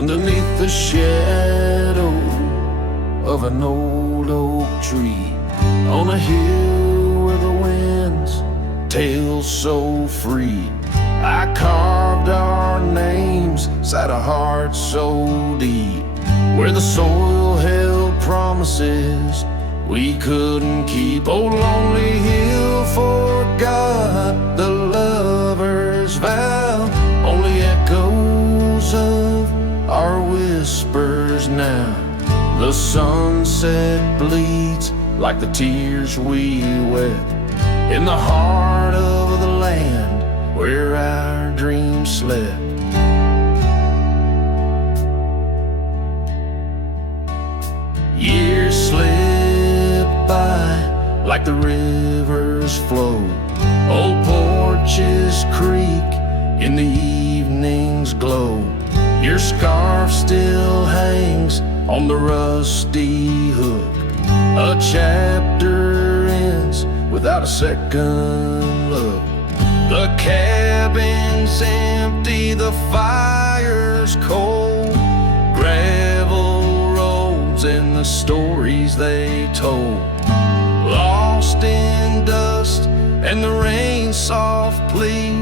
underneath the shadow of an old oak tree, on a hill where the winds tale so free. I carved our names inside a heart so deep, where the soil held promises we couldn't keep. Oh, lonely hill forgot the lover's vow, only echoes of our whispers now. The sunset bleeds like the tears we wept in the heart of the land where our dreams slept. Years slip by like the river's flow. Old porches creak in the evening's glow. Your scarf still hangs on the rusty hook. A chapter ends without a second look. The cabin's empty, the fire's cold. Gravel roads and the stories they told, lost in dust and the rain's soft plea.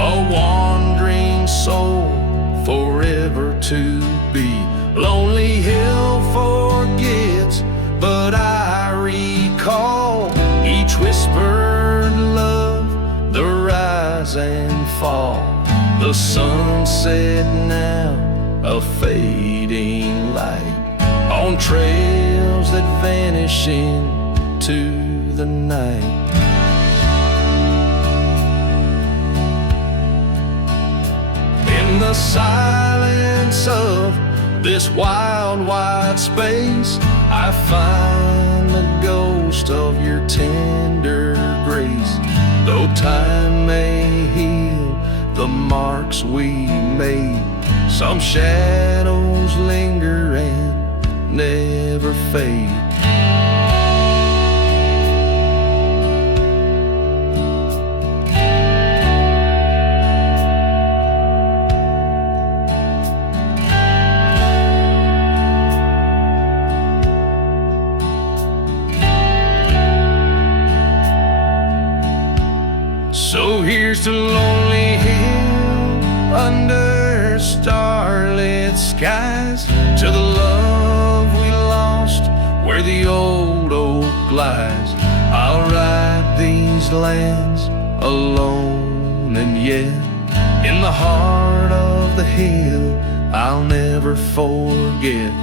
A wandering soul forever to be. Lonely hill forgets, but I recall each whispered love, the rise and fall. The sunset now, a fading light on trails that vanish into the night. In the silence of this wild, wide space, I find the ghost of your tender grace. Though time may heal the marks we made, some shadows linger and never fade. So here's to Lonely Hill under starlit skies, to the love we lost where the old oak lies. I'll ride these lands alone, and yet in the heart of the hill I'll never forget.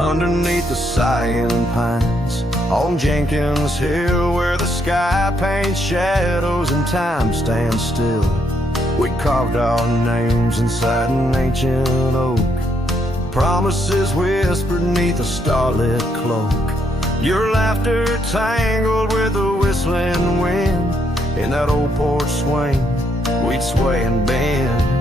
Underneath the sighing pines on Jenkins Hill, where the sky paints shadows and time stands still, we carved our names inside an ancient oak. Promises whispered neath a starlit cloak. Your laughter tangled with the whistling wind. In that old porch swing, we'd sway and bend.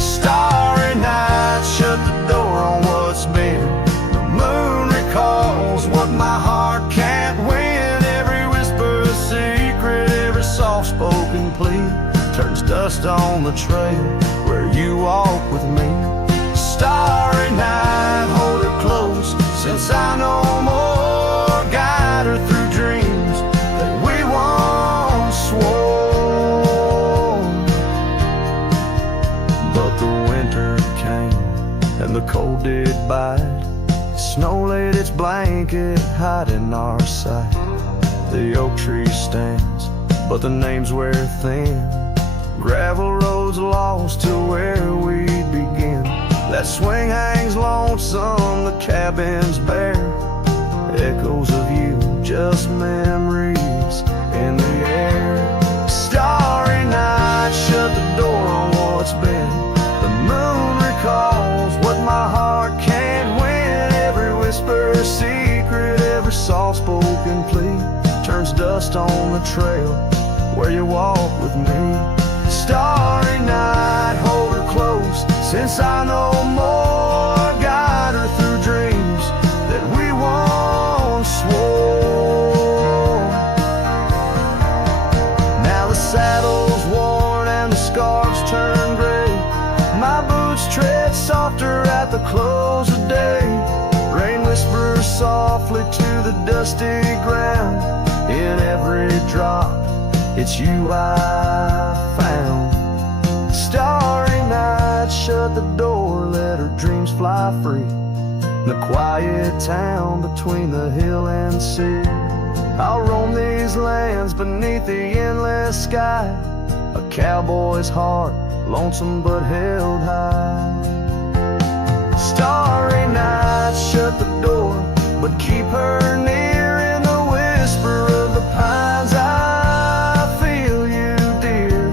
Starry night shut the door on what's been. The moon recalls what my heart can't win. Every whisper a secret, every soft-spoken plea turns dust on the trail where you walk with me. Starry night, hold her close, since I no more. Guide her through dreams that we once swore. But the winter came and the cold did bite. Snow laid its blanket, hiding our sight. The oak tree stands, but the names wear thin. Gravel roads lost to where we'd begin. That swing hangs lonesome, the cabin's bare. Echoes of you, just memories in the air. Starry night, shut the door on what's been. The moon recalls what my heart can't win. dust on the trail where you walk with me. Starry night, hold her close, since I know more. Guide her through dreams that we once swore. Now the saddle's worn and the scarves turn gray. My boots tread softer at the close of day. Rain whispers softly to the dusty ground. In every drop, it's you I found. Starry night, shut the door, let her dreams fly free. The quiet town between the hill and sea. I'll roam these lands beneath the endless sky. A cowboy's heart, lonesome but held high. Starry night, shut the door, but keep her near. In the whisper of the pines, I feel you, dear.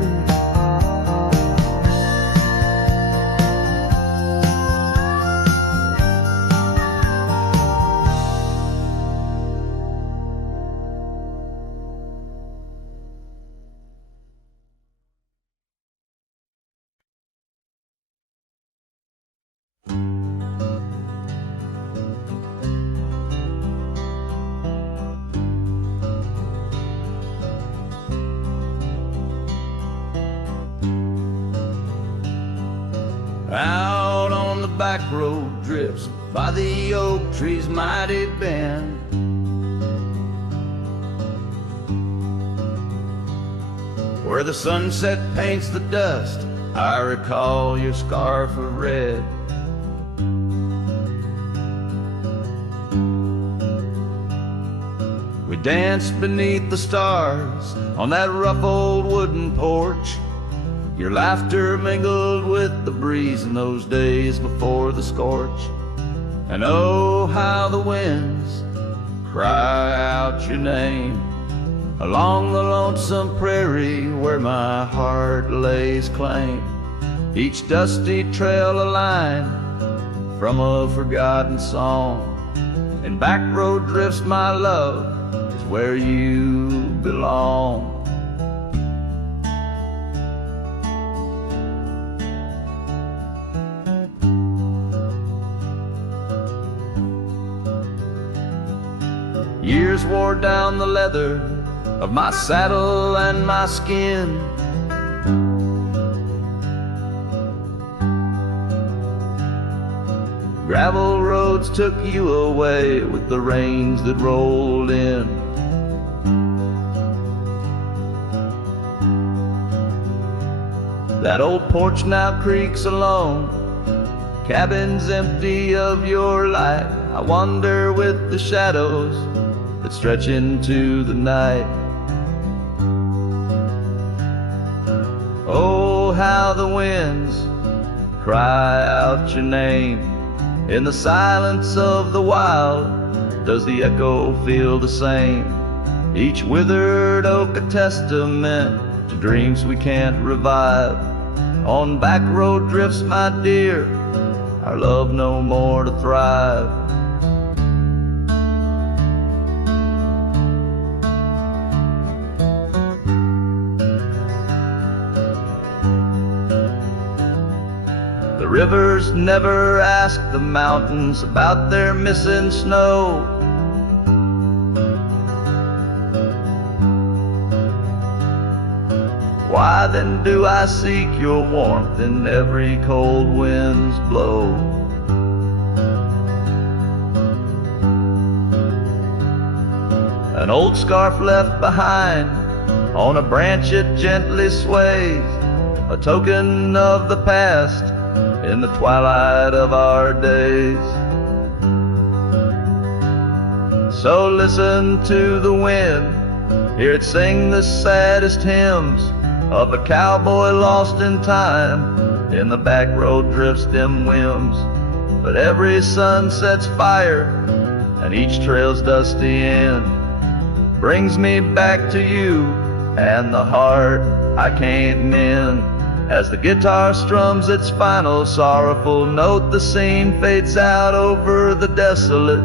Out on the back road drifts by the oak tree's mighty bend. Where the sunset paints the dust, I recall your scarf of red. We danced beneath the stars on that rough old wooden porch. Your laughter mingled with the breeze in those days before the scorch. And oh, how the winds cry out your name along the lonesome prairie where my heart lays claim. Each dusty trail a line from a forgotten song. And back road drifts, my love, is where you belong. Years wore down the leather of my saddle and my skin. Gravel roads took you away with the rains that rolled in. That old porch now creaks alone, cabins empty of your light. I wander with the shadows that stretch into the night. Oh, how the winds cry out your name. In the silence of the wild, does the echo feel the same? Each withered oak a testament to dreams we can't revive. On back road drifts, my dear, our love no more to thrive. The rivers never ask the mountains about their missing snow. Why then do I seek your warmth in every cold wind's blow? An old scarf left behind on a branch it gently sways, a token of the past in the twilight of our days. So listen to the wind, hear it sing the saddest hymns of a cowboy lost in time in the back road drifts dim whims. But every sun sets fire and each trail's dusty end brings me back to you and the heart I can't mend. As the guitar strums its final sorrowful note, the scene fades out over the desolate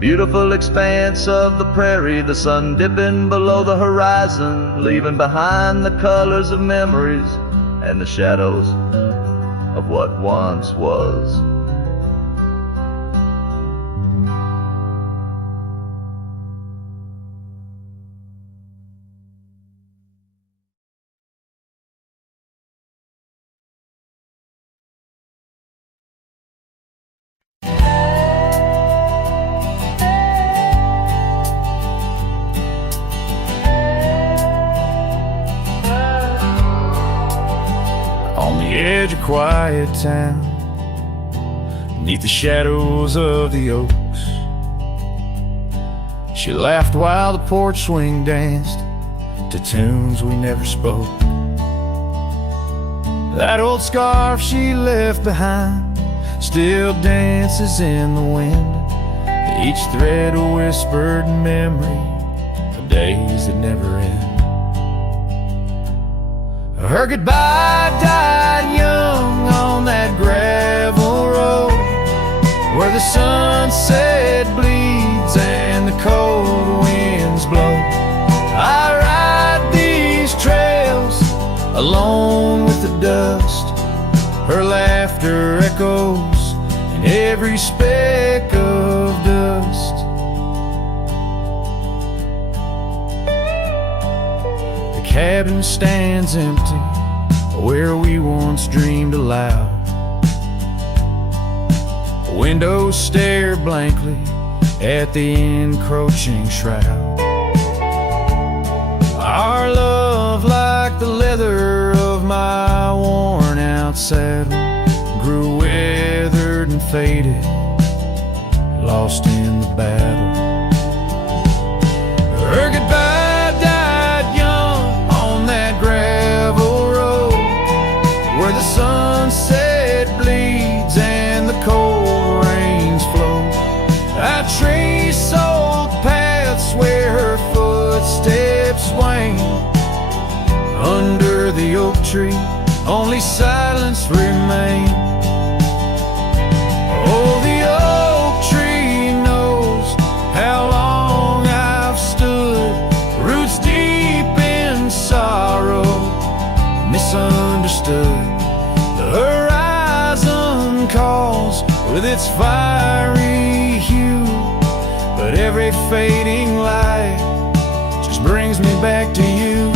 Beautiful expanse of the prairie, the sun dipping below the horizon, leaving behind the colors of memories and the shadows of what once was. Edge of quiet town, beneath the shadows of the oaks, she laughed while the porch swing danced to tunes we never spoke. That old scarf she left behind still dances in the wind, each thread a whispered memory of days that never end. Her goodbye died young on that gravel road, where the sunset bleeds and the cold winds blow. I ride these trails alone with the dust. Her laughter echoes in every speck of dust. The cabin stands empty where we once dreamed aloud. Windows stare blankly at the encroaching shroud. Our love, like the leather of my worn out saddle, grew weathered and faded, lost in the battle. Her goodbye died young on that gravel road, where the sunset bleeds and the cold rains flow. I trace old paths where her footsteps swing. Under the oak tree, only silence remains. Oh, the oak tree knows how long I've stood, roots deep in sorrow, misunderstood. The horizon calls with its fiery hue, but every fading light just brings me back to you.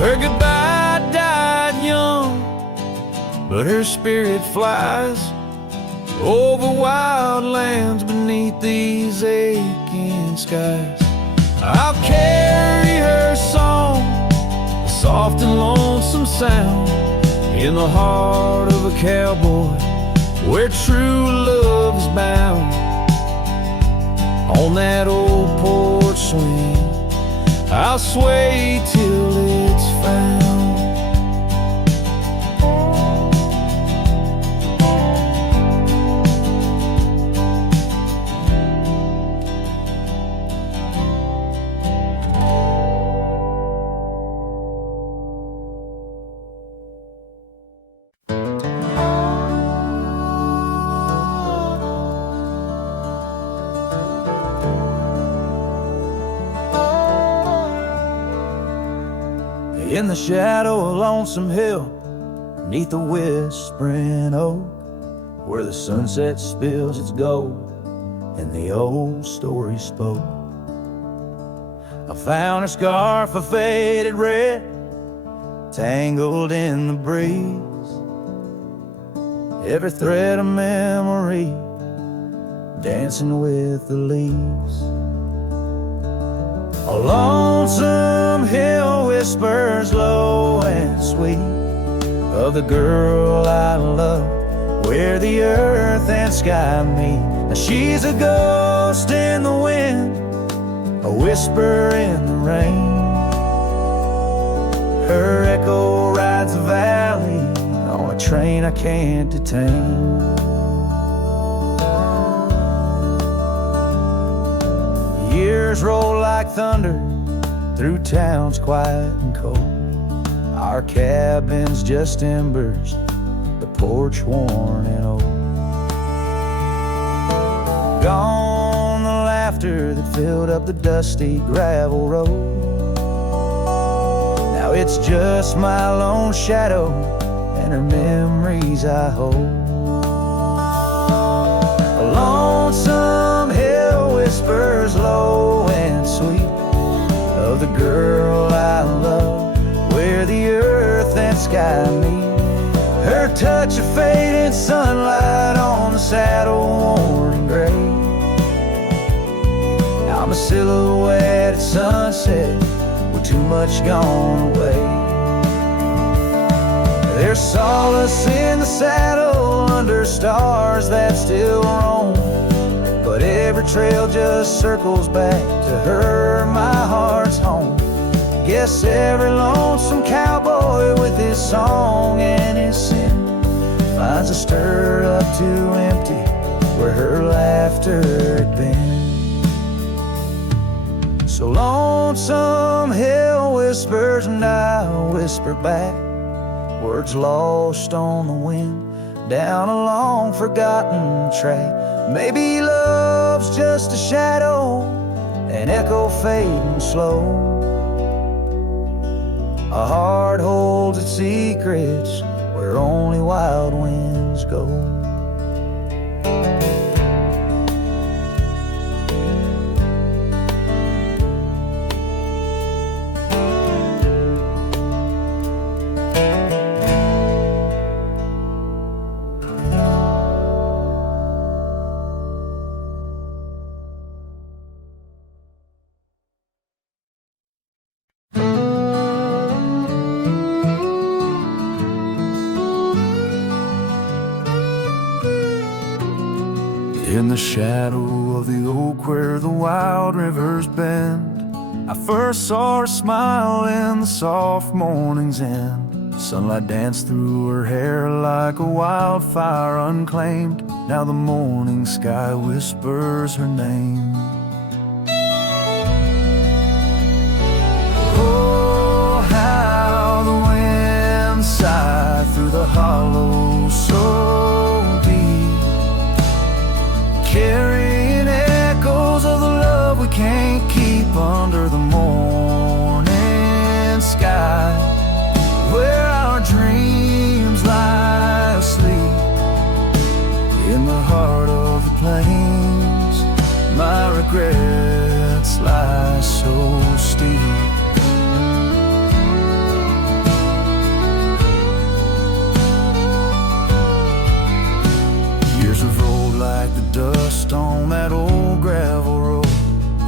Her goodbye died young, but her spirit flies over wild lands beneath these aching skies. I'll carry her song, a soft and lonesome sound, in the heart of a cowboy where true love is bound. On that old porch swing, I'll sway till it's found. In the shadow of Lonesome Hill, neath the whispering oak, where the sunset spills its gold and the old story spoke. I found her scarf of faded red, tangled in the breeze, every thread a memory, dancing with the leaves. A lonesome hill whispers low and sweet of the girl I love, where the earth and sky meet. Now she's a ghost in the wind, a whisper in the rain. Her echo rides the valley on a train I can't detain. Years roll like thunder through towns quiet and cold. Our cabin's just embers, the porch worn and old. Gone the laughter that filled up the dusty gravel road. Now it's just my lone shadow and her memories I hold. A lonesome hill whispers low and sweet of the girl I love, where the earth and sky meet. Her touch of fading sunlight on the saddle worn and gray. I'm a silhouette at sunset with too much gone away. There's solace in the saddle under stars that still roam, but every trail just circles back to her, my heart's home. Guess every lonesome cowboy with his song and his sin finds a stir up too empty where her laughter had been. So lonesome hill whispers and I whisper back, words lost on the wind down a long forgotten track. Maybe love's just a shadow, an echo fading slow. A heart holds its secrets where only wild winds go. In the shadow of the oak where the wild rivers bend, I first saw her smile in the soft morning's end. Sunlight danced through her hair like a wildfire unclaimed. Now the morning sky whispers her name. Oh, how the wind sighed through the hollow so deep, carrying echoes of the love we can't keep under the morning sky, where our dreams lie asleep. In the heart of the plains, my regrets lie so steep. Years have rolled like the dust on that old gravel road,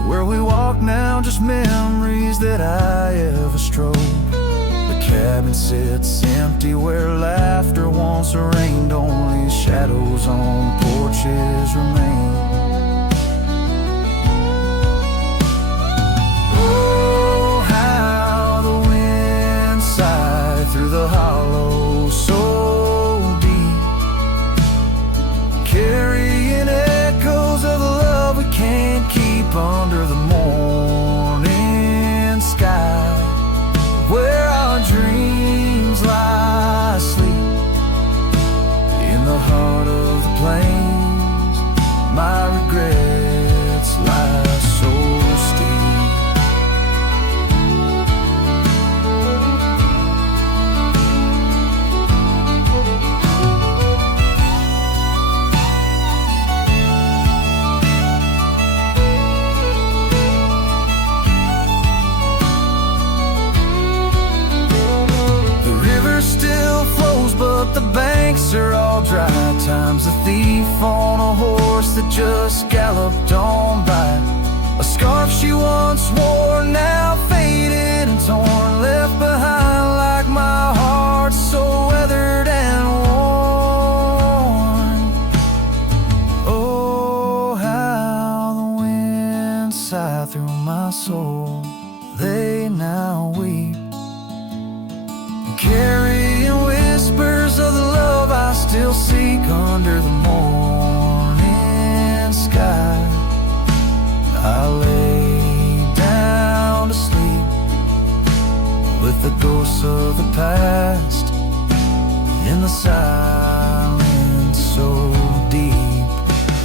where we walk now, just memories that I ever strode. The cabin sits empty where laughter once reigned, only shadows on porches remain. Oh, how the wind sighed through the hollow so deep, carrying echoes of the love we can't keep under the morning sky, where our dreams lie asleep. In the heart of the plains, my regrets lie so steep. But the banks are all dry. Time's a thief on a horse that just galloped on by. A scarf she once wore, now faded and torn, left behind like my heart, so weathered and worn. Oh, how the wind sighed through my soul. They now weep carrying whispers of the love I still seek under the morning sky. I lay down to sleep with the ghosts of the past in the silence so deep,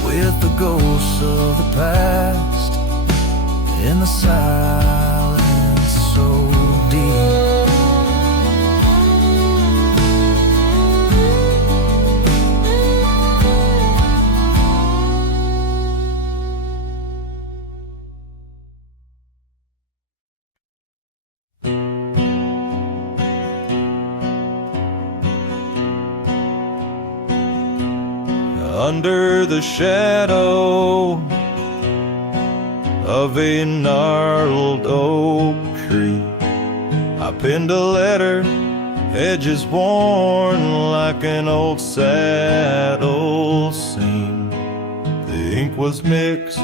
with the ghosts of the past in the silence so deep. Under the shadow of a gnarled oak tree, I penned a letter, edges worn like an old saddle seam. The ink was mixed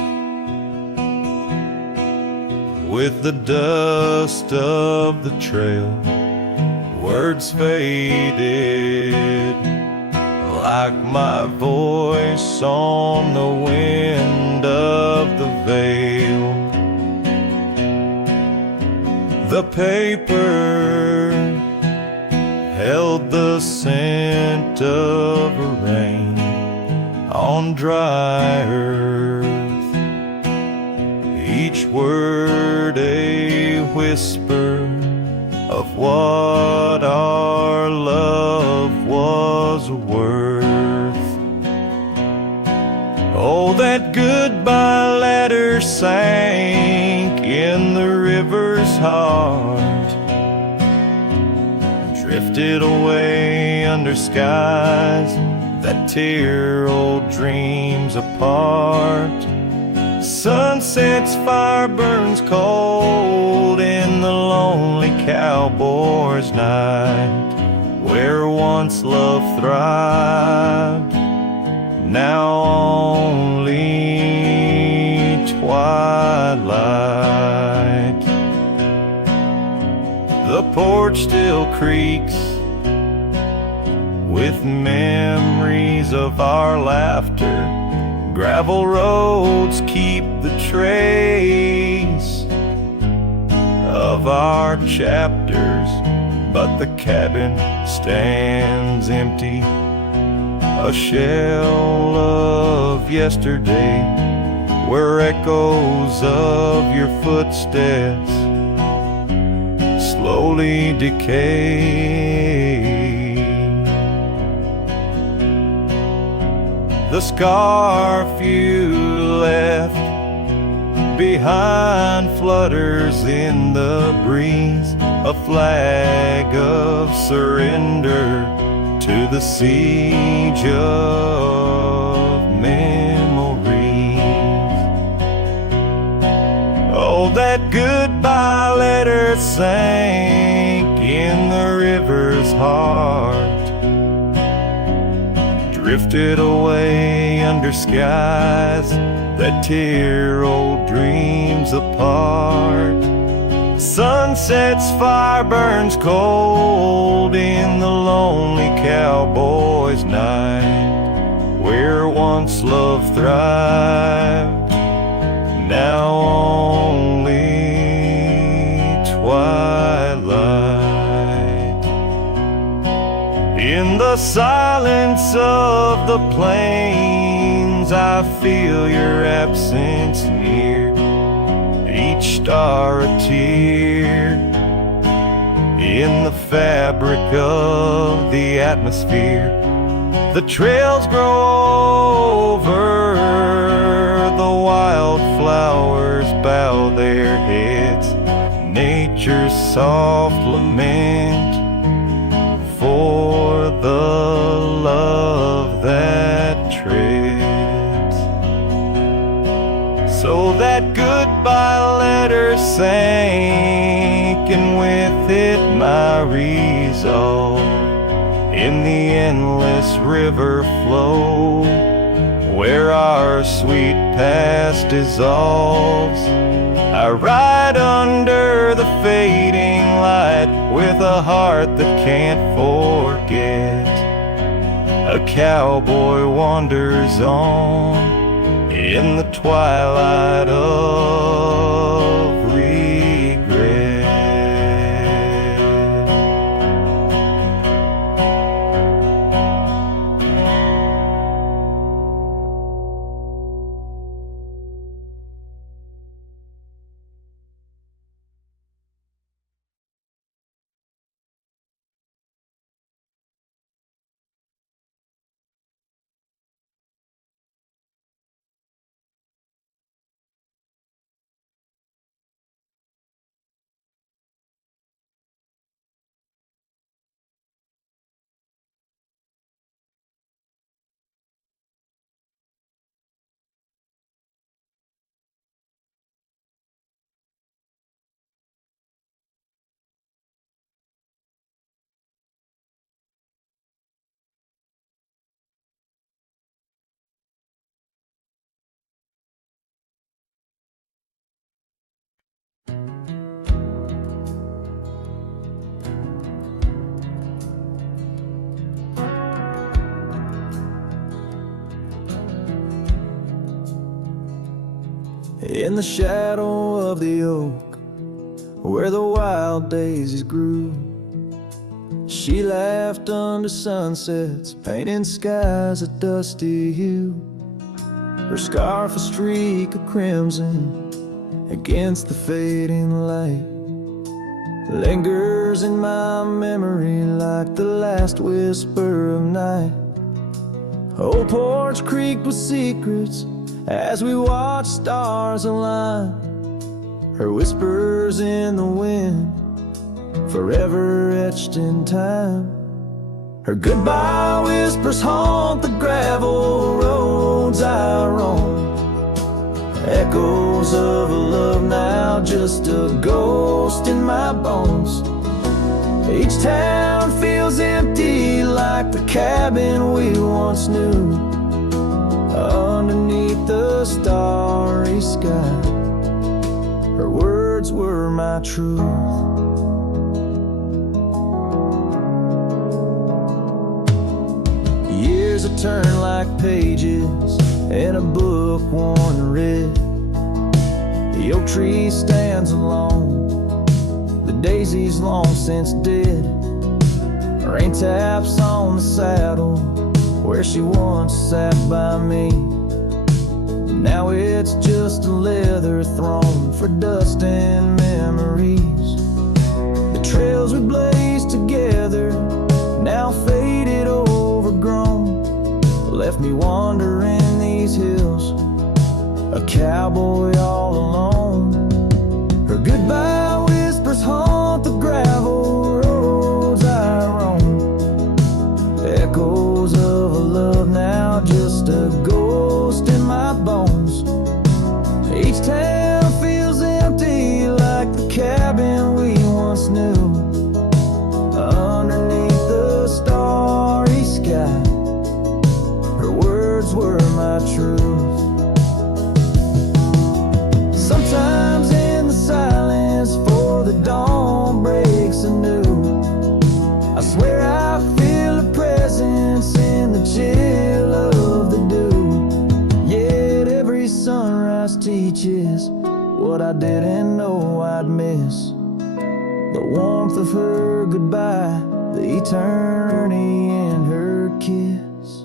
with the dust of the trail. Words faded like my voice on the wind of the veil. The paper held the scent of rain on dry earth, each word a whisper of what our love was worth. Oh, that goodbye letter sank in the river's heart, drifted away under skies that tear old dreams apart. Sunset's fire burns cold in the lonely cowboy's night, where once love thrived, now only twilight. The porch still creaks with memories of our laughter. Gravel roads keep the trace of our chapters, but the cabin stands empty, a shell of yesterday, where echoes of your footsteps slowly decay. The scarf you left behind flutters in the breeze, a flag of surrender to the siege of memories. Oh, that goodbye letter sank in the river's heart, drifted away under skies that tear old dreams apart. Sunset's fire burns cold in the lonely cowboy's night, where once love thrived, now only twilight. In the silence of the plains, I feel your absence near, each star a tear in the fabric of the atmosphere. The trails grow over, the wildflowers bow their heads, nature's soft lament for the love that treads. So that goodbye letter sank, and with it my resolve, in the endless river flow, where our sweet past dissolves. I ride under the fading light, with a heart that can't forget. A cowboy wanders on in the twilight of regret. In the shadow of the oak, where the wild daisies grew, she laughed under sunsets, painting skies a dusty hue. Her scarf a streak of crimson against the fading light, lingers in my memory like the last whisper of night. Old porch creaked with secrets as we watched stars align, her whispers in the wind, forever etched in time. Her goodbye whispers haunt the gravel roads I roam, echoes of a love now just a ghost in my bones. Each town feels empty like the cabin we once knew, underneath the starry sky. Her words were my truth. Years have turned like pages in a book worn red. The oak tree stands alone, the daisy's long since dead. Rain taps on the saddle where she once sat by me. Now it's just a leather throne for dust and memories. The trails we blazed together, now faded, overgrown, left me wandering these hills, a cowboy all alone. Her goodbye whispers haunt the gravel roads I roam, echoes of a love now just a ghost in my bones. Each town feels empty like the cabin we once knew, underneath the starry sky. Her words were my truth. Sometimes in the silence before the dawn breaks anew, I swear I feel a presence in the chill of the dew. Yet every sunrise teaches what I didn't know I'd miss, the warmth of her goodbye, the eternity in her kiss.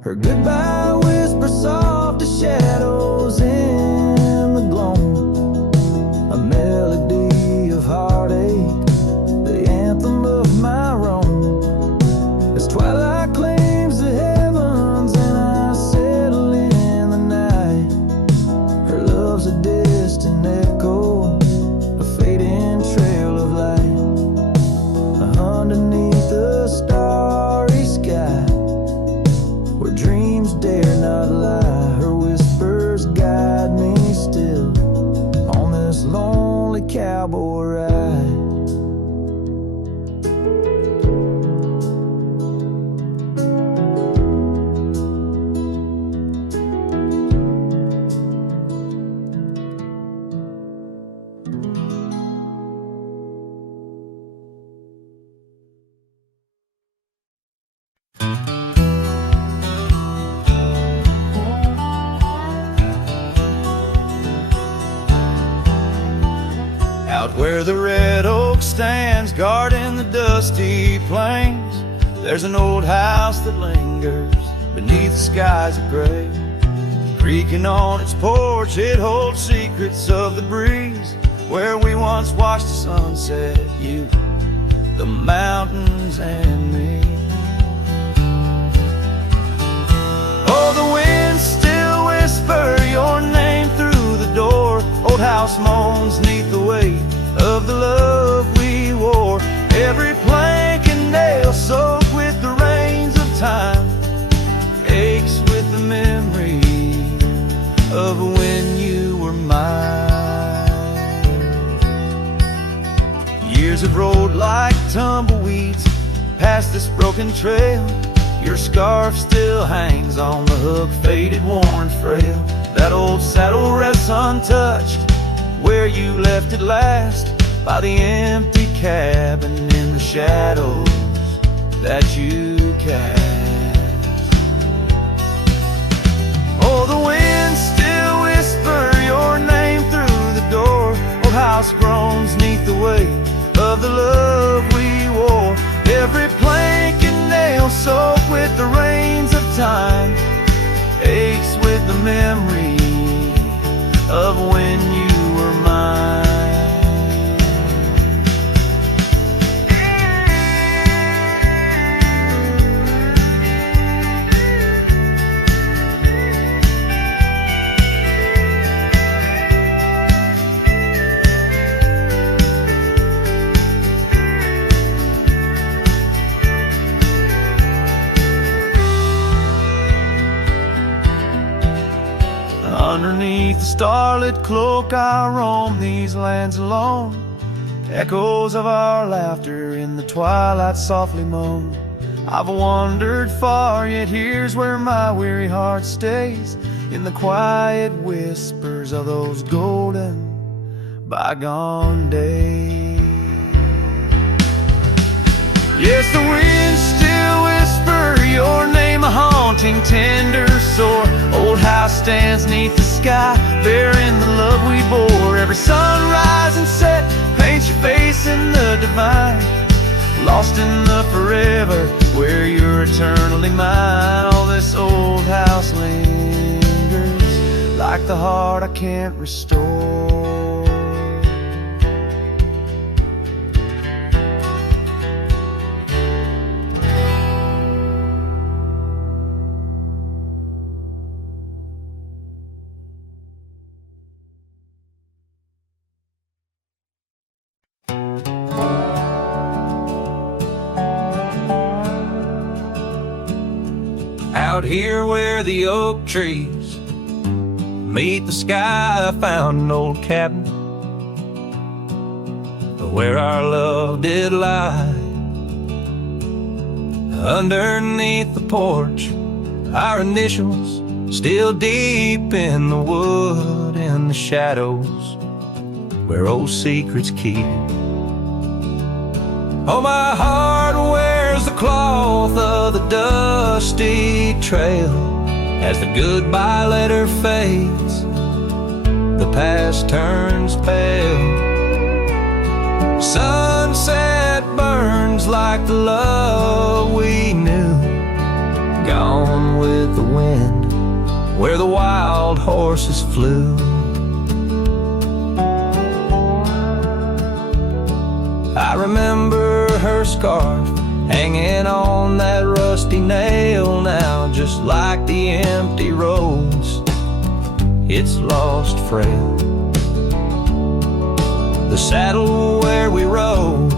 Her goodbye whispers soft as shadows in the gloam, a melody of heartache, the anthem of my wrong. As twilight claims the heavens and I settle in the night, her love's a distant echo, a fading trail of light, underneath the starry sky, where dreams dare not lie. Out where the red oak stands guarding the dusty plains, there's an old house that lingers beneath the skies of gray. Creaking on its porch, it holds secrets of the breeze, where we once watched the sunset, you, the mountains, and me. Oh, the winds still whisper your name through the door. Old house moans neath the weight of the love we wore. Every plank and nail soaked with the rains of time aches with the memory of when you were mine. Years have rolled like tumbleweeds past this broken trail. Your scarf still hangs on the hook, faded, worn, frail. That old saddle rests untouched where you left it last, by the empty cabin in the shadows that you cast. Oh, the winds still whisper your name through the door. Old house groans neath the weight of the love we wore. Every plank and nail soaked with the rains of time aches with the memory of when you were mine. Underneath the starlit cloak I roam these lands alone. Echoes of our laughter in the twilight softly moan. I've wandered far, yet here's where my weary heart stays, in the quiet whispers of those golden bygone days. Yes, the winds still whisper your name, a haunting, tender, sore. Old house stands neath the sky, bearing the love we bore. Every sunrise and set paints your face in the divine, lost in the forever where you're eternally mine. All this old house lingers like the heart I can't restore. Out here where the oak trees meet the sky, I found an old cabin where our love did lie. Underneath the porch, our initials still deep in the wood, in the shadows where old secrets keep. Oh, my heart wears the cloth of the dusty trail as the goodbye letter fades, the past turns pale. Sunset burns like the love we knew, gone with the wind where the wild horses flew. I remember her scarf hanging on that rusty nail now, just like the empty roads, it's lost frail. The saddle where we rode,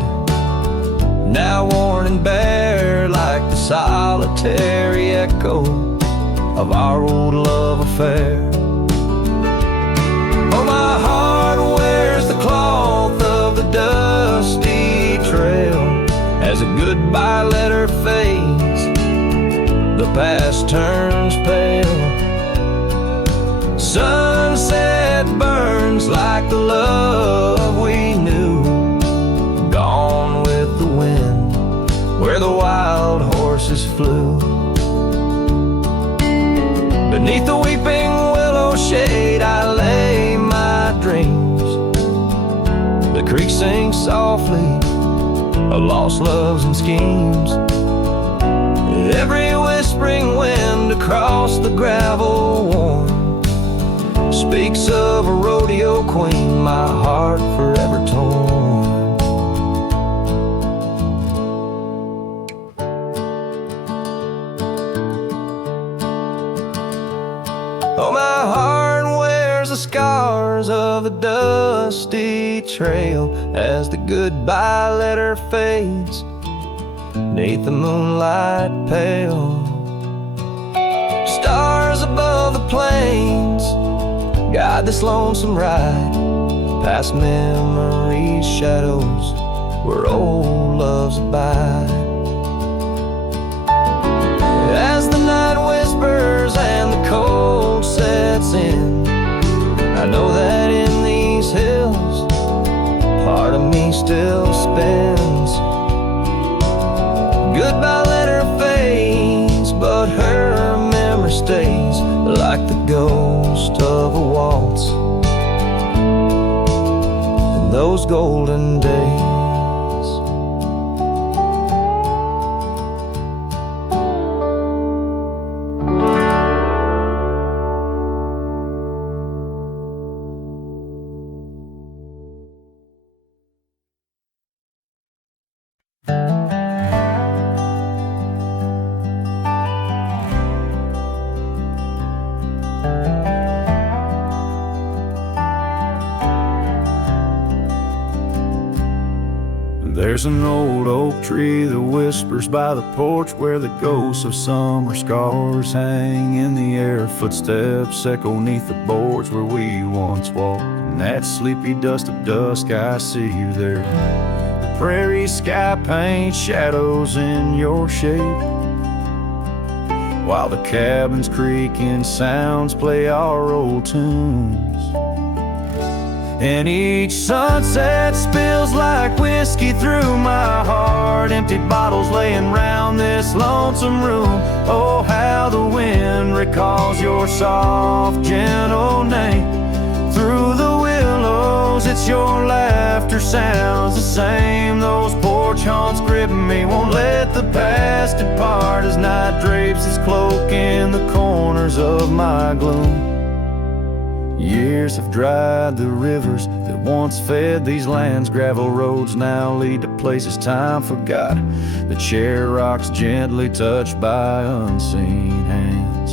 now worn and bare like the solitary echo of our old love affair. Oh, my heart wears the cloth of the dusty trail as a goodbye letter fades, the past turns pale. Sunset burns like the love we knew, gone with the wind where the wild horses flew. Beneath the weeping willow shade I lay my dreams, the creek of lost loves and schemes. Every whispering wind across the gravel worn speaks of a rodeo queen, my heart forever torn. Oh, my heart wears the scars of a dusty trail as the goodbye letter fades 'neath the moonlight pale. Stars above the plains guide this lonesome ride past memories, shadows where old loves abide. As the night whispers and the cold sets in, I know that in these hills part of me still spins. Goodbye letter fades, but her memory stays like the ghost of a waltz in those golden days. There's an old oak tree that whispers by the porch where the ghosts of summer scars hang in the air. Footsteps echo neath the boards where we once walked. In that sleepy dust of dusk, I see you there. The prairie sky paints shadows in your shape, while the cabins creaking sounds play our old tunes. And each sunset spills like whiskey through my heart. Empty bottles laying round this lonesome room. Oh, how the wind recalls your soft, gentle name. Through the willows, it's your laughter sounds the same. Those porch haunts grip me, won't let the past depart as night drapes its cloak in the corners of my gloom. Years have dried the rivers that once fed these lands. Gravel roads now lead to places time forgot. The chair rocks gently touched by unseen hands.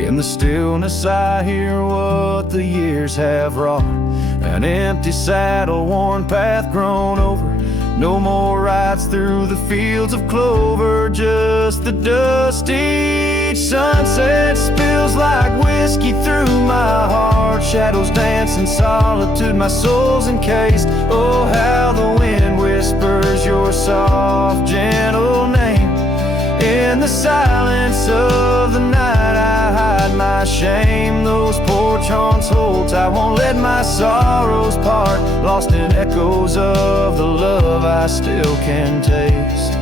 In the stillness I hear what the years have wrought. An empty saddle, worn path grown over. No more rides through the fields of clover, just the dusty sunset spills like whiskey through my heart. Shadows dance in solitude, my soul's encased. Oh, how the wind whispers your soft, gentle name. In the silence of the night I hide my shame. Those porch haunts hold tight, won't let my sorrows part. Lost in echoes of the love I still can taste.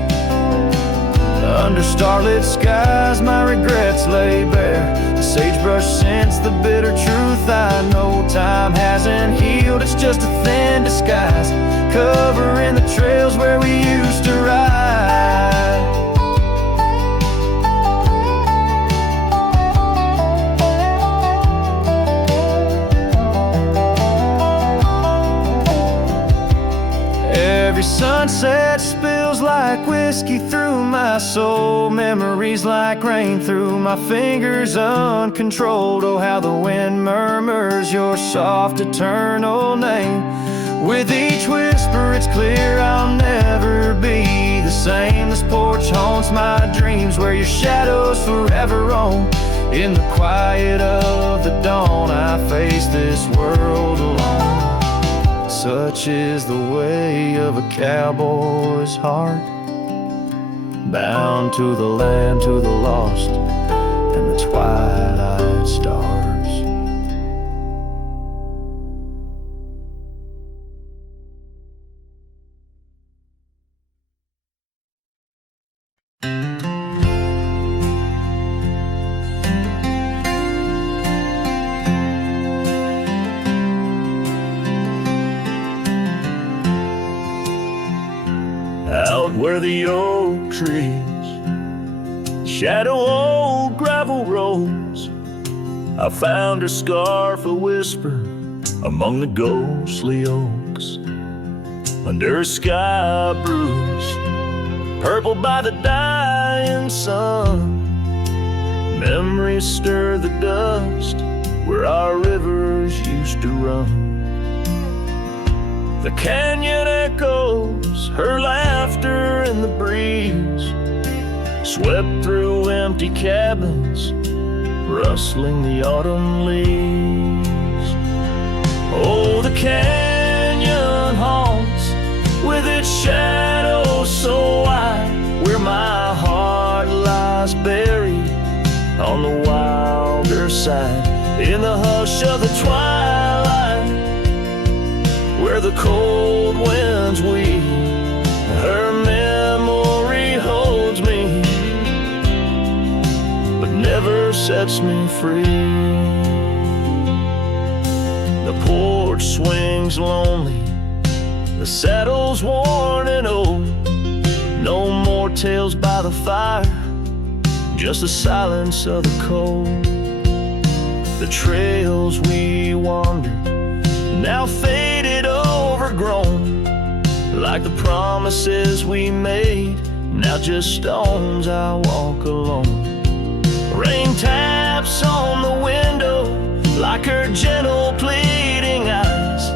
Under starlit skies my regrets lay bare. The sagebrush scents the bitter truth I know. Time hasn't healed, it's just a thin disguise, covering the trails where we used to ride. Every sunset spills like whiskey through my soul. Memories like rain through my fingers uncontrolled. Oh, how the wind murmurs your soft eternal name. With each whisper it's clear I'll never be the same. This porch haunts my dreams where your shadows forever roam. In the quiet of the dawn I face this world alone. Such is the way of a cowboy's heart, bound to the land, to the lost, and the twilight stars. where the oak trees shadow old gravel roads. I found her scarf a whisper among the ghostly oaks. Under a sky bruised, purple by the dying sun, memories stir the dust where our rivers used to run. The canyon echoes, her laughter in the breeze, swept through empty cabins, rustling the autumn leaves. Oh, the canyon haunts with its shadows so wide, where my heart lies buried on the wilder side. In the hush of the twilight, where the cold winds weep, her memory holds me, but never sets me free. The porch swings lonely, the saddle's worn and old. No more tales by the fire, just the silence of the cold. The trails we wandered, now faded, overgrown, like the promises we made, now just stones I walk alone. Rain taps on the window like her gentle pleading eyes,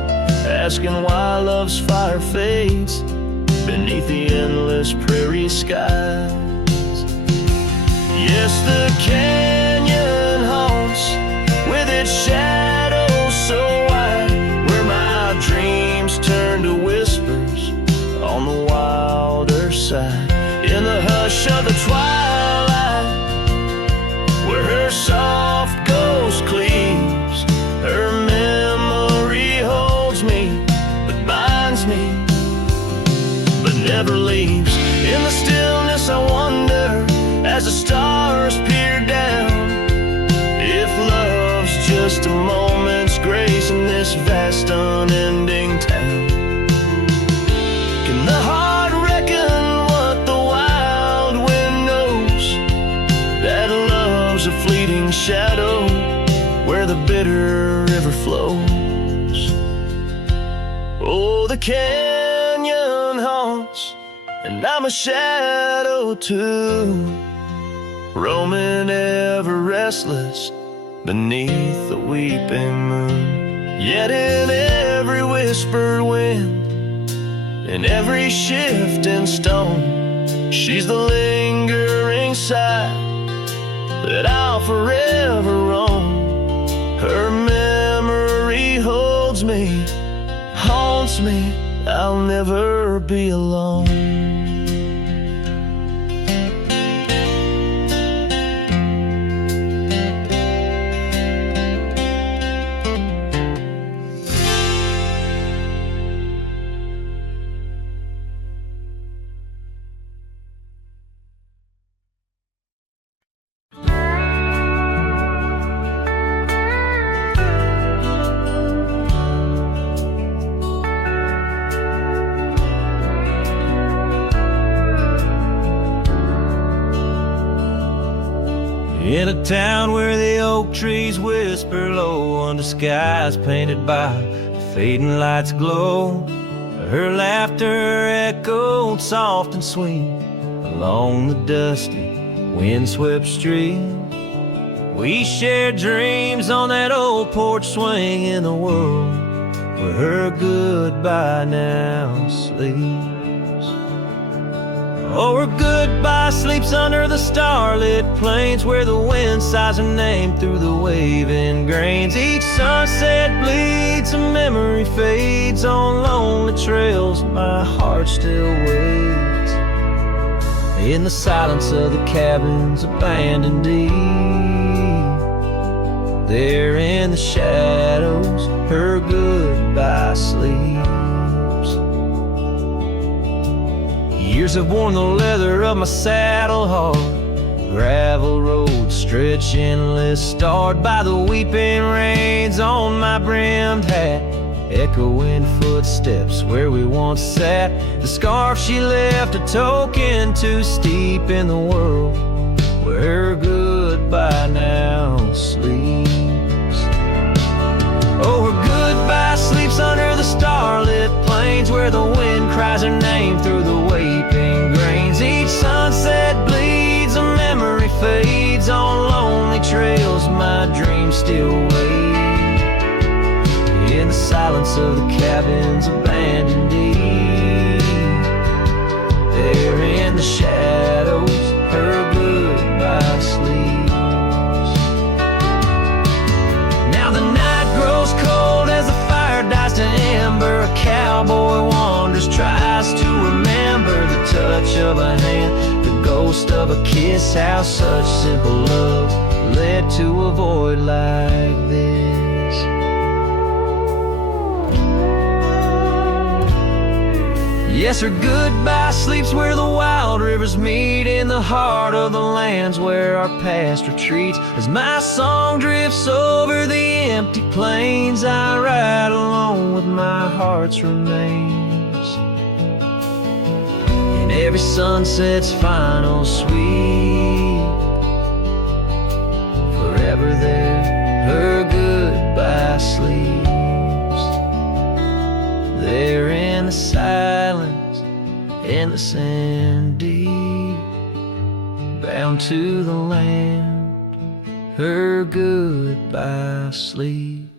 asking why love's fire fades beneath the endless prairie skies. Yes, the canyon haunts with its shadows so wide, where my dreams turn to whispers on the wilder side. In the hush of the twilight, where her soft ghost cleaves, her memory holds me, but binds me, but never leaves. In the stillness I wonder, as the stars peer down, if love's just a moment's grace in this vast unending town. Can the heart reckon what the wild wind knows, that love's a fleeting shadow where the bitter river flows? Oh, the canyon haunts, and I'm a shadow too, roaming ever restless beneath the weeping moon. Yet in every whispered wind, in every shifting stone, she's the lingering sigh that I'll forever own. Her memory holds me, haunts me, I'll never be alone. In a town where the oak trees whisper low under skies painted by fading lights glow, her laughter echoed soft and sweet along the dusty windswept street. We shared dreams on that old porch swing in a world where her goodbye now sleeps. Oh, her goodbye sleeps under the starlit plains, where the wind sighs her name through the waving grains. Each sunset bleeds, a memory fades on lonely trails. My heart still waits in the silence of the cabins abandoned deep. There in the shadows, her goodbye sleeps. Years have worn the leather of my saddle hard, gravel roads stretch endless, starred by the weeping rains on my brimmed hat. echoing footsteps where we once sat. The scarf she left a token too steep in the world where her goodbye now sleeps. Oh, her goodbye sleeps under the starlit plains where the wind cries her name through the waving grains. Each sunset bleeds, a memory fades on lonely trails. My dreams still wait in the silence of the cabins abandoned deep. There in the shadows, her goodbye sleeps. Now the night grows cold as the fire dies to ember. A cowboy wanders, tries to remember the touch of a hand, the ghost of a kiss. How such simple love led to a void like this. Yes, her goodbye sleeps where the wild rivers meet, in the heart of the lands where our past retreats. As my song drifts over the empty plains, I ride alone with my heart's remains. In every sunset's final sweep, forever there, her goodbye sleeps. There in the silence, in the sand deep, bound to the land, her goodbye sleeps.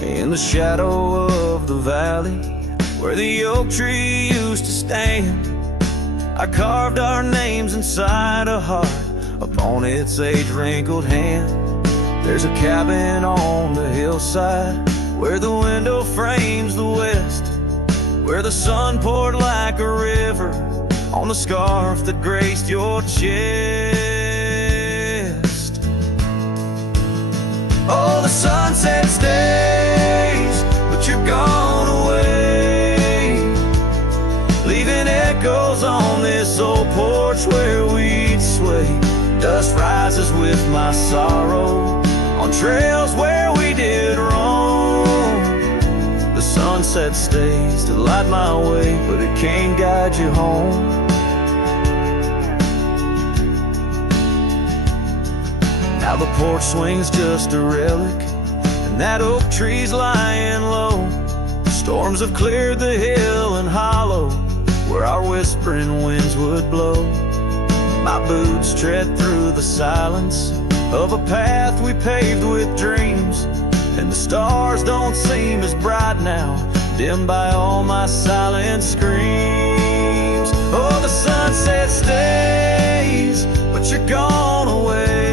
In the shadow of the valley where the oak tree used to stand, I carved our names inside a heart upon its age-wrinkled hand. There's a cabin on the hillside where the window frames the west, where the sun poured like a river on the scarf that graced your chest. Oh, the sunset stays, but you're gone away, leaving echoes on this old porch where we'd sway. Dust rises with my sorrow on trails where we did wrong. The sunset stays to light my way, but it can't guide you home. Now the porch swing's just a relic, and that oak tree's lying low. Storms have cleared the hill and hollow where our whispering winds would blow. My boots tread through the silence of a path we paved with dreams, and the stars don't seem as bright now, dimmed by all my silent screams. Oh, the sunset stays, but you're gone away.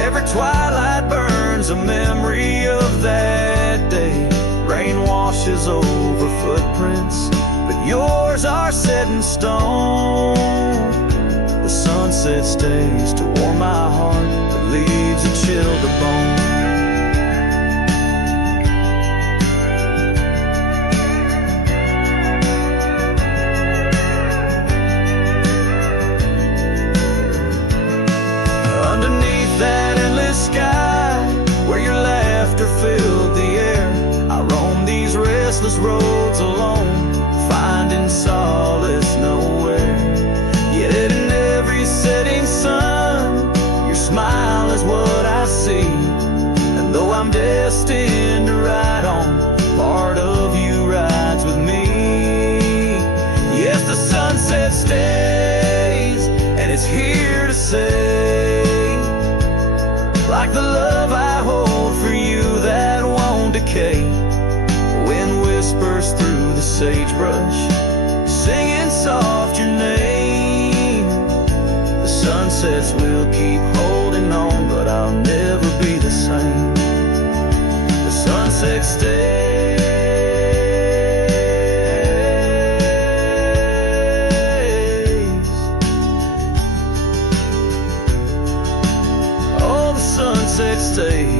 Every twilight burns a memory of that day. Rain washes over footprints, but yours are set in stone. The sunset stays to warm my heart, but leaves a chill to bone. Underneath that endless sky, where your laughter filled the air, I roam these restless roads alone, finding solace nowhere. Yet in every setting sun, your smile is what I see. And though I'm destined to ride on, part of you rides with me. Yes, the sunset stays, and it's here to say, like the love I hold for you that won't decay. Wind whispers through the sagebrush, singing soft your name. sunsets will keep holding on, but I'll never be the same. The sunset stays. Oh, the sunset stays.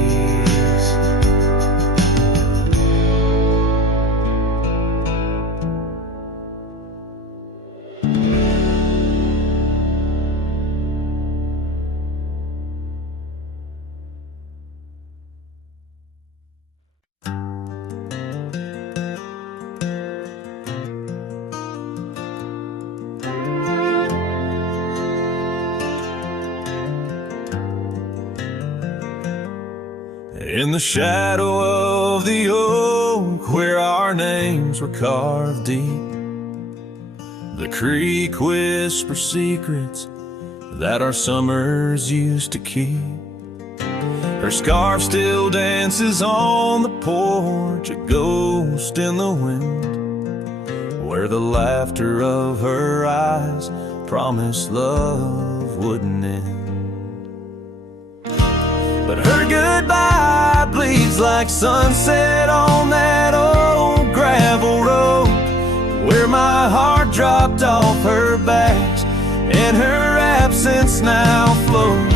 In the shadow of the oak where our names were carved deep, the creek whispers secrets that our summers used to keep. Her scarf still dances on the porch, a ghost in the wind, where the laughter of her eyes promised love wouldn't end. But her goodbye bleeds like sunset on that old gravel road, where my heart dropped off her back and her absence now flows.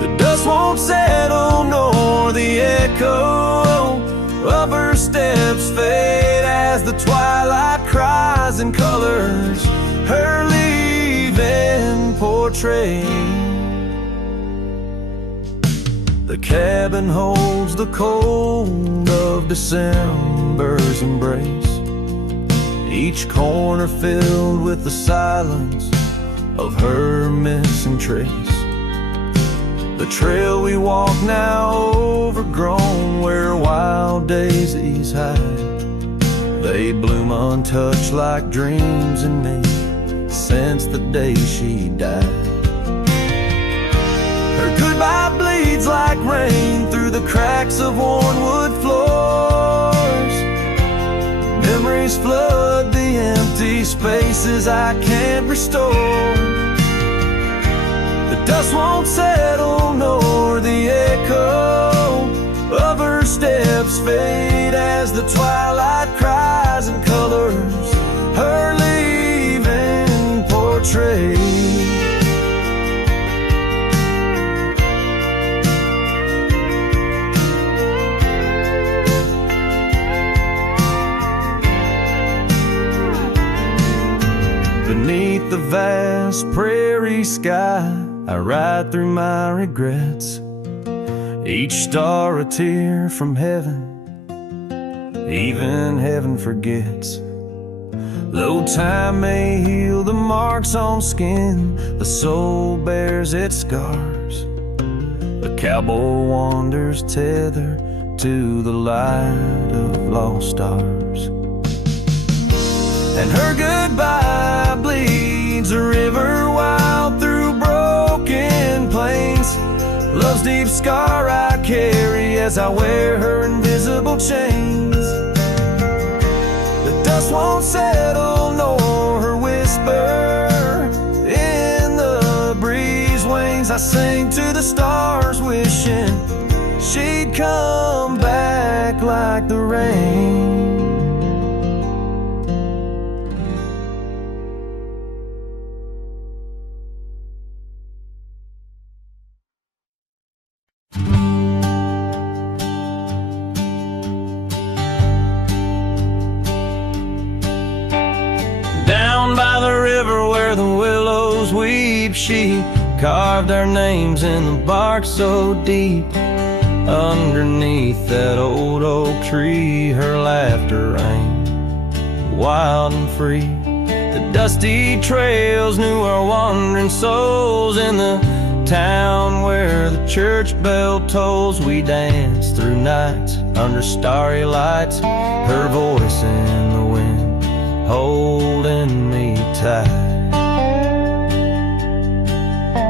The dust won't settle nor the echo of her steps fade as the twilight cries and colors her leaving portrait. The cabin holds the cold of December's embrace, each corner filled with the silence of her missing trace. The trail we walk now overgrown, where wild daisies hide, they bloom untouched like dreams in me since the day she died. Her goodbye bleeds like rain through the cracks of worn wood floors. Memories flood the empty spaces I can't restore. The dust won't settle nor the echo of her steps fade as the twilight cries and colors her leaving portrait. Beneath the vast prairie sky, I ride through my regrets, each star a tear from heaven, even heaven forgets. Though time may heal the marks on skin, the soul bears its scars. A cowboy wanders tethered to the light of lost stars. And her goodbye bleeds a river wild through broken plains, love's deep scar I carry as I wear her invisible chains. The dust won't settle nor her whisper in the breeze wings. I sing to the stars wishing she'd come back like the rain. Down by the river where the willows weep, she carved our names in the bark so deep. Underneath that old oak tree, her laughter rang wild and free. The dusty trails knew our wandering souls. In the town where the church bell tolls, we danced through nights under starry lights, her voice in the wind holding me tight.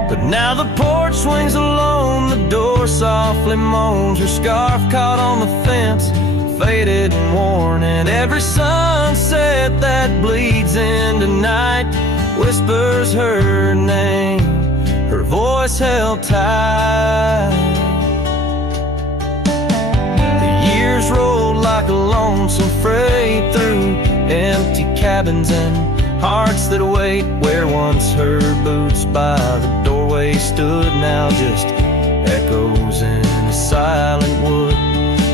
But now the porch swings alone, the door softly moans, her scarf caught on the fence, faded and worn. And every sunset that bleeds into night whispers her name, her voice held tight. The years rolled like a lonesome freight through empty cabins and hearts that wait. Where once her boots by the doorway stood, now just echoes in a silent wood.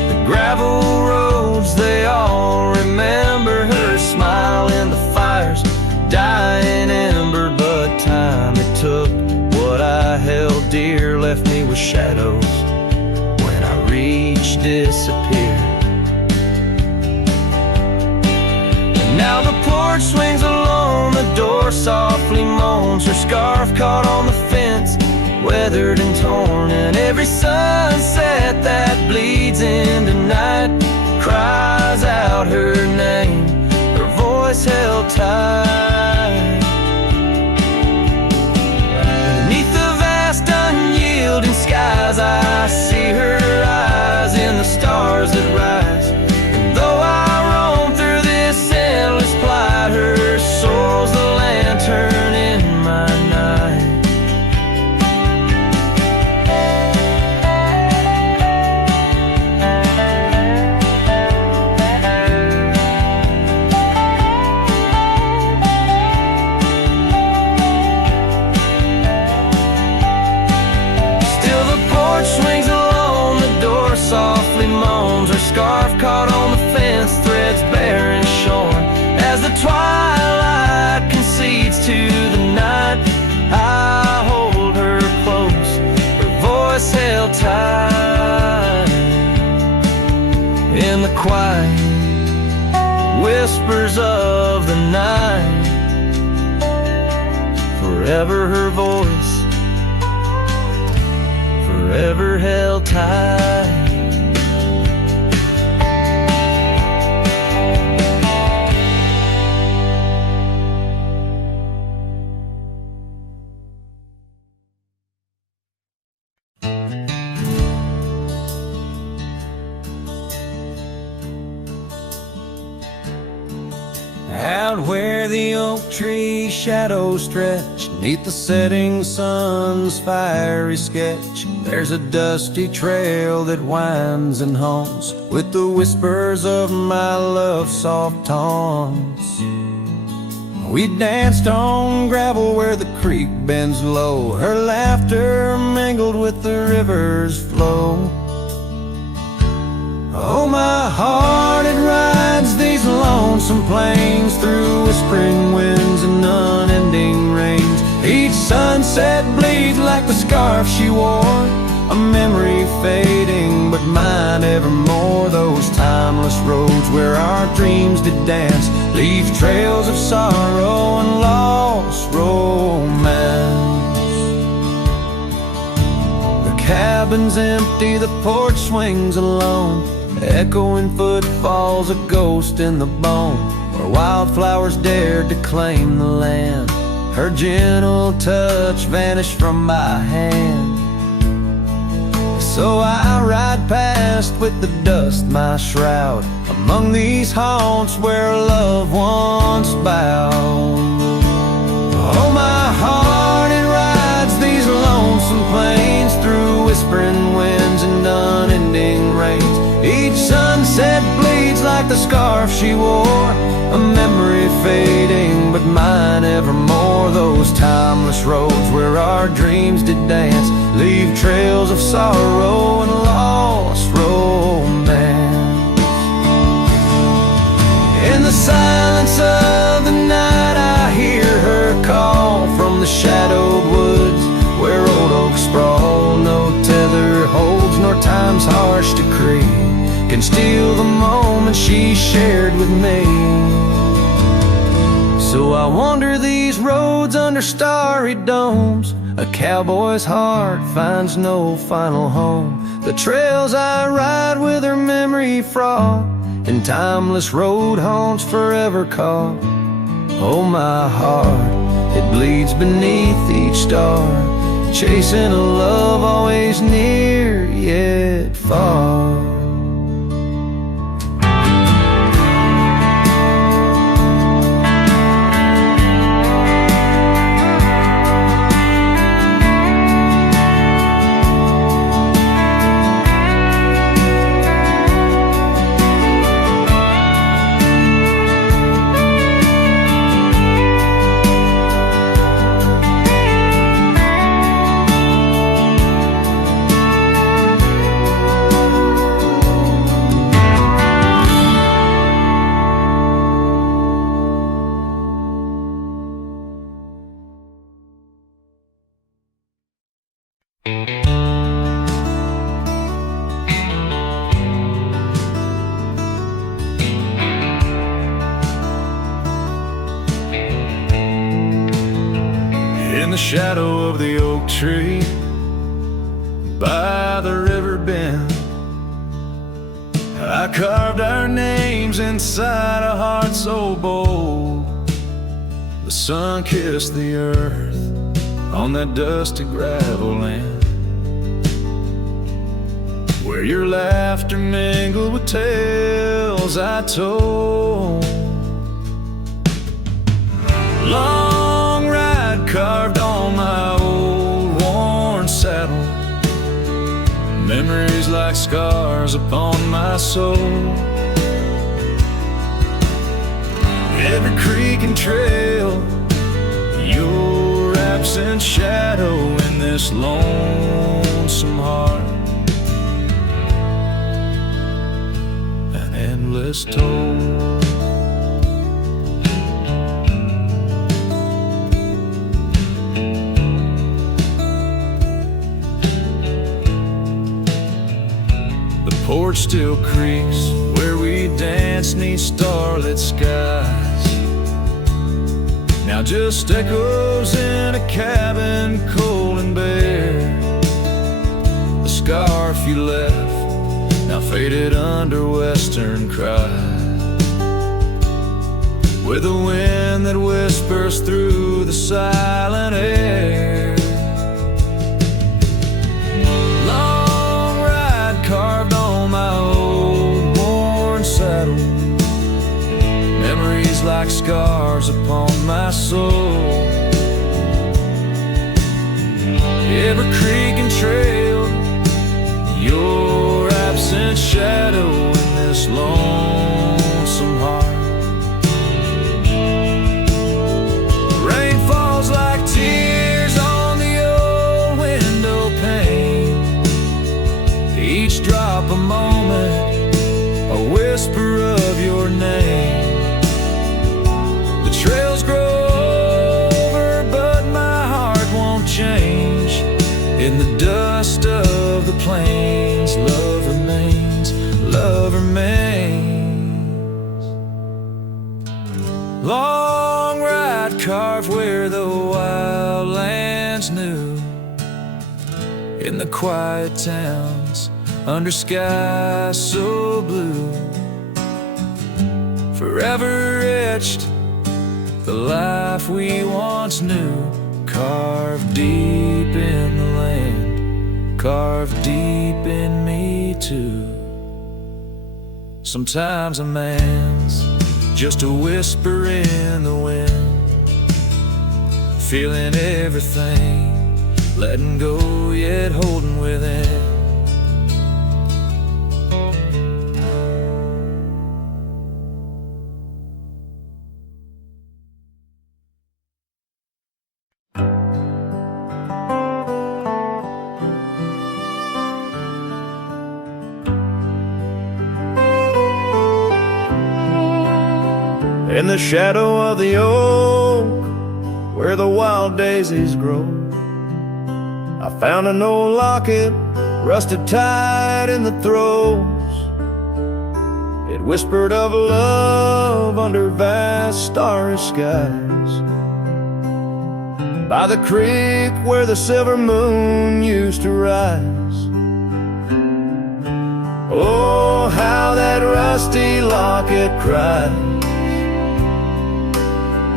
The gravel roads, they all remember her smile in the fire's dying ember. But time it took, what I held dear left me with shadows when I reached disappear. And now the porch swings alone, the door softly moans, her scarf caught on the fence, weathered and torn. And every sunset that bleeds into night cries out her name, her voice held tight. Beneath the vast unyielding skies, I see her eyes in the stars that rise. And though I roam through this endless plight, her soul's the lantern in my night. Swings alone, the door softly moans, her scarf caught on the fence, threads bare and shorn. As the twilight concedes to the night, I hold her close, her voice held tight. In the quiet whispers of the night, forever her voice, forever held tight. Out where the oak tree shadows stretch, neath the setting sun's fiery sketch, there's a dusty trail that winds and haunts with the whispers of my love's soft taunts. We danced on gravel where the creek bends low, her laughter mingled with the river's flow. Oh, my heart, it rides these lonesome plains through whispering winds and unending rains. Each sunset bleeds like the scarf she wore, a memory fading, but mine evermore. Those timeless roads where our dreams did dance leave trails of sorrow and lost romance. The cabin's empty, the porch swings alone, echoing footfalls, a ghost in the bone, where wildflowers dared to claim the land. Her gentle touch vanished from my hand. So I ride past with the dust my shroud, among these haunts where love once bowed. Oh, my heart, it rides these lonesome plains through whispering winds and unending rains. Each sunset bleeds like the scarf she wore, a memory fading, but mine evermore. Those timeless roads where our dreams did dance leave trails of sorrow and lost romance. In the silence of the night, I hear her call from the shadowed woods where old oaks sprawl. No tether holds, nor time's harsh decree can steal the moment she shared with me. So I wander these roads under starry domes, a cowboy's heart finds no final home. The trails I ride with her memory fraught, in timeless road haunts forever caught. Oh, my heart, it bleeds beneath each star, chasing a love always near yet far. In the shadow of the oak tree by the river bend, I carved our names inside a heart so bold. The sun kissed the earth on that dusty gravel land, where your laughter mingled with tales I told. Long ride carved on my old worn saddle, memories like scars upon my soul. Every creek and trail, your absent shadow in this lonesome heart, an endless toll. The porch still creaks where we dance 'neath starlit skies, now just echoes in a cabin cold and bare. The scarf you left, now faded under western cries, with a wind that whispers through the silent air. Long ride carved on my old worn saddle, memories like scars upon my soul. Every creek and trail, your absent shadow in this lonesome heart. Rain falls like tears on the old window pane, each drop a moment, a whisper of your name. The trails grow over, but my heart won't change. In the dust of the plains, love remains, love remains. Long ride carved where the wild lands knew, in the quiet towns under skies so blue, forever etched the life we once knew, carved deep in the land, carved deep in me too. Sometimes a man's just a whisper in the wind, feeling everything, letting go yet holding within. In the shadow of the oak, where the wild daisies grow, I found an old locket, rusted tight in the throes. It whispered of love under vast starry skies, by the creek where the silver moon used to rise. Oh, how that rusty locket cried,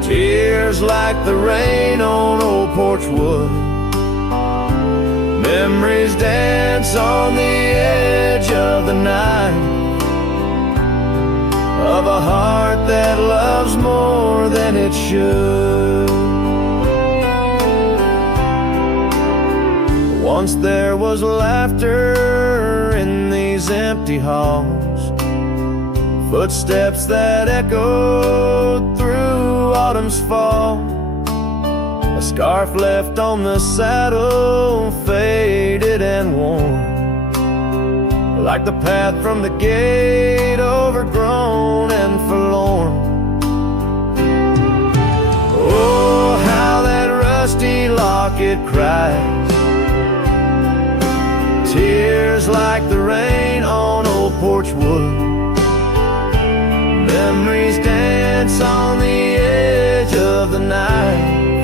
tears like the rain on old porch wood. Memories dance on the edge of the night, of a heart that loves more than it should. Once there was laughter in these empty halls, footsteps that echoed through autumn's fall. A scarf left on the saddle, faded and worn, like the path from the gate, overgrown and forlorn. Oh, how that rusty locket cries, tears like the rain on old porch wood. Memories dance on the edge of the night,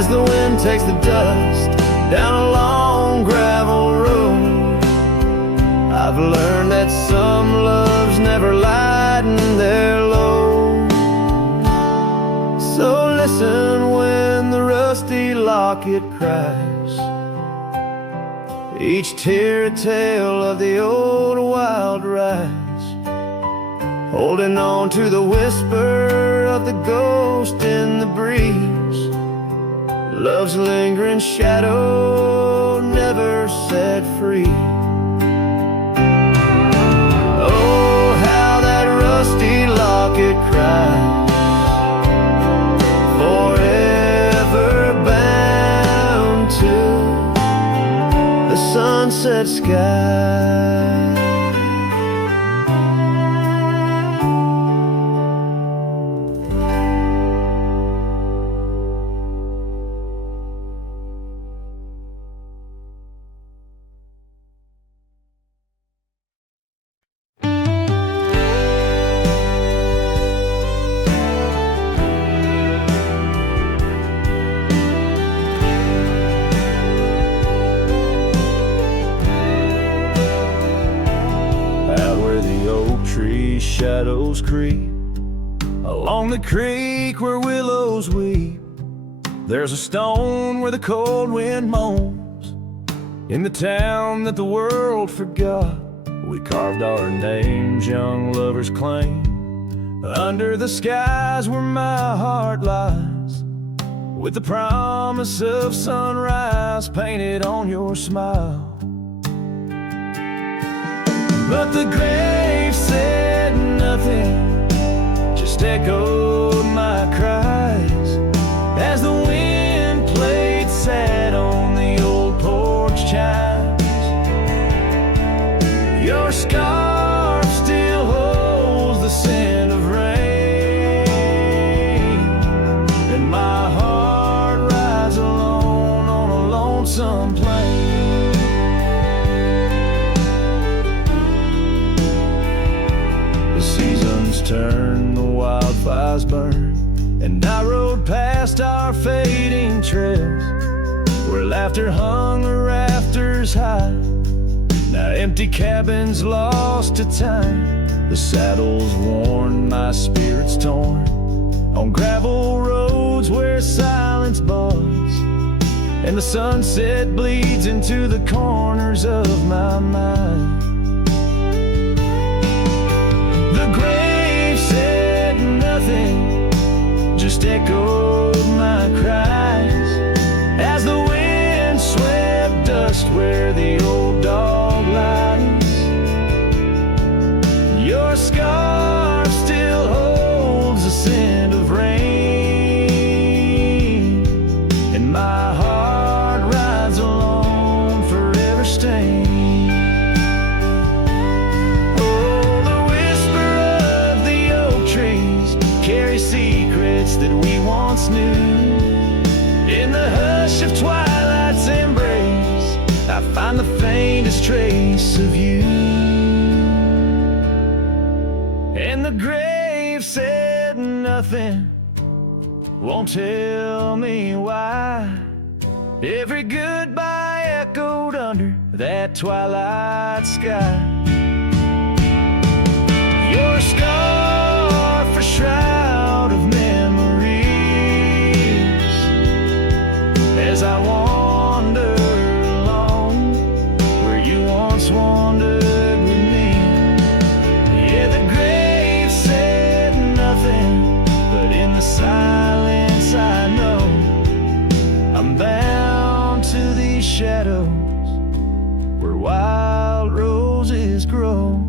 as the wind takes the dust down a long gravel road. I've learned that some loves never lighten their load. So listen when the rusty locket cries, each tear a tale of the old wild rise, holding on to the whisper of the ghost in the breeze. Love's lingering shadow never set free. Oh, how that rusty locket cries, forever bound to the sunset sky. Shadows creep along the creek where willows weep. There's a stone where the cold wind moans. In the town that the world forgot, we carved our names, young lovers claim. Under the skies where my heart lies, with the promise of sunrise painted on your smile. But the grave said nothing, just echoed my cries as the wind played sad on the old porch chimes. Your scarf still holds the scent of rain, and my heart rides alone on a lonesome plain. Turn, the wildfires burn, and I rode past our fading trails where laughter hung the rafters high. Now empty cabins lost to time, the saddles worn, my spirits torn, on gravel roads where silence buds, and the sunset bleeds into the corners of my mind. The grave said nothing, just echoed my cries as the wind swept dust where the old dog lies. Your scarf still holds the scent of rain, and my heart rides alone, forever stained. Secrets that we once knew. In the hush of twilight's embrace, I find the faintest trace of you. And the grave said nothing, won't tell me why. Every goodbye echoed under that twilight sky. Your scarf a shroud of memories as I wander alone where you once wandered with me. Yeah, the grave said nothing, but in the silence I know I'm bound to these shadows where wild roses grow.